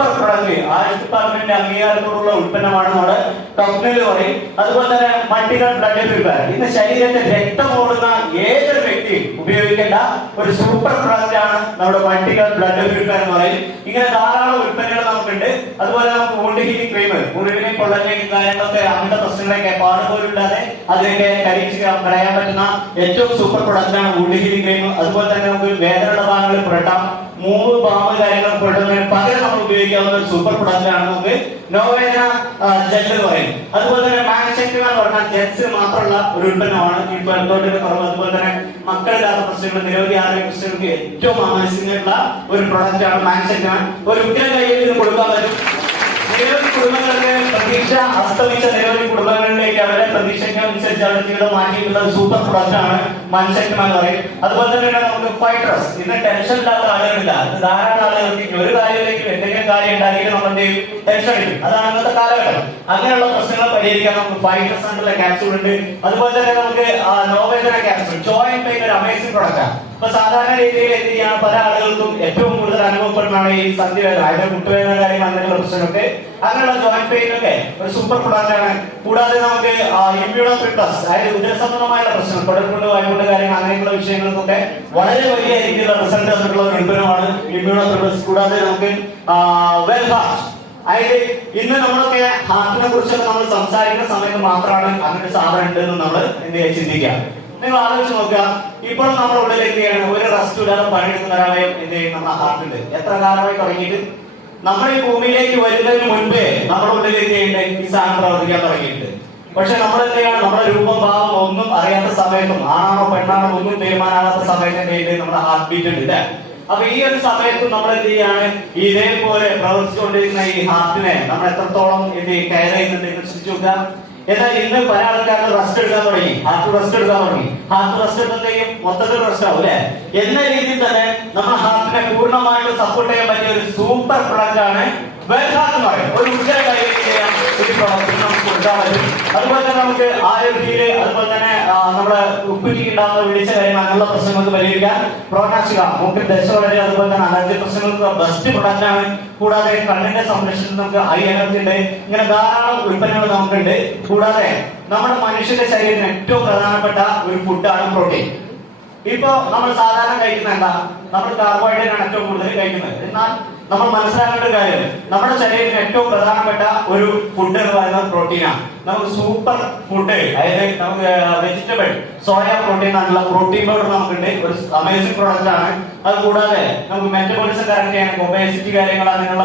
Super product Ayush department അംഗീകാരത്തോടുള്ള ഉൽപ്പന്നമാണ് നമ്മുടെ ടോക്നിൽ പറയും. അതുപോലെ തന്നെ മൾട്ടിഗൺ ബ്ലഡ് പ്യൂരിഫയർ. ഇന്ന് ശരീരത്തിൽ രക്തം ഓടുന്ന ഏതൊരു വ്യക്തിയും ഉപയോഗിക്കേണ്ട ഒരു സൂപ്പർ പ്രൊഡക്റ്റ് ആണ് നമ്മുടെ മൾട്ടിഗൺ ബ്ലഡ് പ്യൂരിഫയർ എന്ന് പറയും. ഇങ്ങനെ ധാരാളം ഉൽപ്പന്നങ്ങൾ നമുക്കുണ്ട്. അതുപോലെ നമുക്ക് വൂണ്ട് ഹീലിംഗ് ക്രീം, മുറിവിനെ പൊള്ളലേക്കും കാര്യങ്ങളൊക്കെ അങ്ങനത്തെ പ്രശ്നങ്ങളൊക്കെ പാടുപോലില്ലാതെ അതിനൊക്കെ കരിച്ച് കളയാൻ പറ്റുന്ന ഏറ്റവും സൂപ്പർ പ്രൊഡക്റ്റ് ആണ് വൂണ്ട് ഹീലിംഗ് ക്രീം. അതുപോലെ തന്നെ നമുക്ക് വേദനയുള്ള ഭാഗങ്ങളിൽ പുരട്ടാം. മൂന്ന് ബാമ് കാര്യങ്ങൾ പുരട്ടുന്നതിന് പകരം നമ്മൾ ഉപയോഗിക്കാവുന്ന ഒരു സൂപ്പർ പ്രൊഡക്റ്റ് ആണ് നമുക്ക് നോവേന ജെൽ എന്ന് പറയും. അതുപോലെ തന്നെ മാനുഫാക്ചറിംഗ് എന്ന് പറഞ്ഞാൽ ജെൻസിന് മാത്രമുള്ള ഒരു ഉൽപ്പന്നമാണ്. ഈ പെർക്കോട്ടിന്റെ കുറവ്, അതുപോലെ തന്നെ മക്കളില്ലാത്ത പ്രശ്നങ്ങൾ, നിരവധി ആരോഗ്യ പ്രശ്നങ്ങൾക്ക് ഏറ്റവും ആവശ്യമായിട്ടുള്ള ഒരു പ്രൊഡക്റ്റ് ആണ് മാനുഫാക്ചറിംഗ്. ഒരു കുട്ടിയുടെ കയ്യിൽ ഇത് കൊടുക്കാൻ പറ്റും. നിരവധി കുടുംബങ്ങളുടെ പ്രതീക്ഷ അസ്തമിച്ച നിരവധി കുടുംബങ്ങളിലേക്ക് അവരെ പ്രതീക്ഷയ്ക്കനുസരിച്ച് അവരുടെ ജീവിതം മാറ്റിയിട്ടുള്ള സൂപ്പർ പ്രൊഡക്റ്റ് ആണ് മാനുഫാക്ചറിംഗ് എന്ന് പറയും. അതുപോലെ തന്നെ നമുക്ക് ഫൈറ്റേഴ്സ്. ഇന്ന് ടെൻഷൻ ഇല്ലാത്ത ആളുകളില്ല. ധാരാളം ആളുകൾക്ക് ഒരു കാര്യത്തിലേക്ക് എന്തെങ്കിലും കാര്യം ഉണ്ടാക്കിയിട്ട് നമ്മൾ എന്ത് ചെയ്യും? ടെൻഷൻ അടിക്കും. അതാണ് ഇന്നത്തെ കാലഘട്ടം. അങ്ങനെയുള്ള പ്രശ്നങ്ങൾ പരിഹരിക്കാൻ നമുക്ക് ഫൈറ്റേഴ്സ് ആയിട്ടുള്ള ക്യാപ്സൂൾ ഉണ്ട്. അതുപോലെ തന്നെ നമുക്ക് നോവേദന ക്യാപ്സൂൾ. ജോയിന്റ് പെയിൻ ഒരു അമേസിംഗ് പ്രൊഡക്റ്റ് ആണ്. അപ്പൊ സാധാരണ രീതിയിൽ എന്ത് ചെയ്യാണ്, പല ആളുകൾക്കും ഏറ്റവും കൂടുതൽ അനുഭവപ്പെടുന്നതാണ് ഈ സന്ധിവേദന, അതിന്റെ മുട്ടുവേദന കാര്യം, അങ്ങനെയുള്ള പ്രശ്നമൊക്കെ. അങ്ങനെയുള്ള ജോയിന്റ് പെയിനൊക്കെ ഒരു സൂപ്പർ പ്രൊഡക്റ്റ് ആണ്. കൂടാതെ നമുക്ക് ഇമ്മ്യൂണോപ്രിപ്ലസ്, അതായത് ഉദരസംബന്ധമായുള്ള പ്രശ്നം, കുടൽക്കൊണ്ട് വായുകൊണ്ട് കാര്യങ്ങൾ അങ്ങനെയുള്ള വിഷയങ്ങൾക്കൊക്കെ വളരെ വലിയ രീതിയിലുള്ള റിസൾട്ട് തന്നിട്ടുള്ള ഒരു ഉൽപ്പന്നമാണ് ഇമ്മ്യൂണോപ്രിപ്ലസ്. കൂടാതെ നമുക്ക് വെൽ ഹാർട്ട്, അതായത് ഇന്ന് നമ്മളൊക്കെ ഹാർട്ടിനെ കുറിച്ചൊക്കെ നമ്മൾ സംസാരിക്കുന്ന സമയത്ത് മാത്രമാണ് അങ്ങനെ ഒരു സാധനം ഉണ്ടെന്ന് നമ്മൾ എന്ത് ചെയ്യാൻ ചിന്തിക്കുക. നിങ്ങൾ ആലോചിച്ച് നോക്കുക, ഇപ്പോൾ നമ്മുടെ ഉള്ളിൽ എന്ത് ചെയ്യാണ്, ഒരു റെസ്റ്റ് ഇല്ലാതെ പണിയെടുക്കുന്ന ഒരാളെ എന്ത് ചെയ്യും, നമ്മുടെ ഹാർട്ടുണ്ട്. എത്ര കാലമായി തുടങ്ങിയിട്ട്? നമ്മൾ ഈ ഭൂമിയിലേക്ക് വരുന്നതിന് മുൻപേ നമ്മുടെ ഉള്ളിൽ എന്ത് ചെയ്യുന്നുണ്ട്, ഈ സാധനം പ്രവർത്തിക്കാൻ തുടങ്ങിയിട്ടുണ്ട്. പക്ഷെ നമ്മൾ എന്ത് ചെയ്യണം, നമ്മുടെ രൂപം ഭാവം ഒന്നും അറിയാത്ത സമയത്തും, ആണാണോ പെണ്ണാണോ ഒന്നും തീരുമാനമാകാത്ത സമയത്ത് എന്ത് ചെയ്ത് നമ്മുടെ ഹാർട്ട് ബീറ്റ് ഉണ്ട് അല്ലേ? അപ്പൊ ഈ ഒരു സമയത്ത് നമ്മൾ എന്ത് ചെയ്യാണ്, ഇതേപോലെ പ്രവർത്തിച്ചുകൊണ്ടിരിക്കുന്ന ഈ ഹാർട്ടിനെ നമ്മൾ എത്രത്തോളം എന്ത് കെയർ ചെയ്യുന്നുണ്ട് ശ്രദ്ധിച്ചു നോക്കുക. എന്നാൽ ഇന്ന് പല ആൾക്കാരും റെസ്റ്റ് എടുക്കാൻ തുടങ്ങി, ഹാർട്ട് റെസ്റ്റ് എടുക്കാൻ തുടങ്ങി. ഹാർട്ട് റെസ്റ്റ് എടുക്കുകയും മൊത്തത്തിൽ റെസ്റ്റ് ആവും അല്ലെ? എന്ന രീതിയിൽ തന്നെ നമ്മൾ ഹാർട്ടിനെ പൂർണ്ണമായിട്ട് സപ്പോർട്ട് ചെയ്യാൻ പറ്റിയ ഒരു സൂപ്പർ പ്രൊഡക്റ്റ് ആണ് വെൽഹാർട്ട് എന്ന് പറയും. ഒരു ഉജ്ജല കൈകാര്യം ചെയ്യാൻ ഒരു പ്രൊഡക്റ്റ് നമുക്ക് കൊടുക്കാൻ പറ്റും. അതുപോലെ തന്നെ നമുക്ക് ആരോഗ്യത്തില്, അതുപോലെ തന്നെ നമ്മുടെ ഉപ്പുറ്റി ഉണ്ടാകുന്ന വിളിച്ച കാര്യം, അങ്ങനെയുള്ള പ്രശ്നങ്ങൾക്ക് പരിഹരിക്കാൻ പ്രോണാക്സിക, മൂക്കിൽ ദശ വരെ, അതുപോലെ തന്നെ അലർജി പ്രശ്നങ്ങൾക്ക് ബെസ്റ്റ് പ്രൊഡക്റ്റ് ആണ്. കൂടാതെ കണ്ണിന്റെ സംരക്ഷണത്തിന് നമുക്ക് ഹൈ എനർജി ഉണ്ട്. ഇങ്ങനെ ധാരാളം ഉൽപ്പന്നങ്ങൾ നമുക്കുണ്ട്. കൂടാതെ നമ്മുടെ മനുഷ്യന്റെ ശരീരത്തിന് ഏറ്റവും പ്രധാനപ്പെട്ട ഒരു ഫുഡാണ് പ്രോട്ടീൻ. ഇപ്പോ നമ്മൾ സാധാരണ കഴിക്കുന്ന എന്താ, നമ്മൾ കാർബോഹൈഡ്രേറ്റ് ആണ് ഏറ്റവും കൂടുതൽ കഴിക്കുന്നത്. എന്നാൽ നമ്മൾ മനസ്സിലാക്കേണ്ട ഒരു കാര്യം, നമ്മുടെ ശരീരത്തിന് ഏറ്റവും പ്രധാനപ്പെട്ട ഒരു ഫുഡ് എന്ന് പറയുന്നത് പ്രോട്ടീനാണ്. നമുക്ക് സൂപ്പർ ഫുഡ്, അതായത് നമുക്ക് വെജിറ്റബിൾ സോയ പ്രോട്ടീൻ ആണുള്ള പ്രോട്ടീൻ പൗഡർ നമുക്കുണ്ട്. ഒരു അമേസിംഗ് പ്രോഡക്റ്റ് ആണ്. അത് കൂടാതെ നമുക്ക് മെറ്റബോളിസം കറക്റ്റ് ചെയ്യാൻ, ഒബേസിറ്റി കാര്യങ്ങൾ അങ്ങനെയുള്ള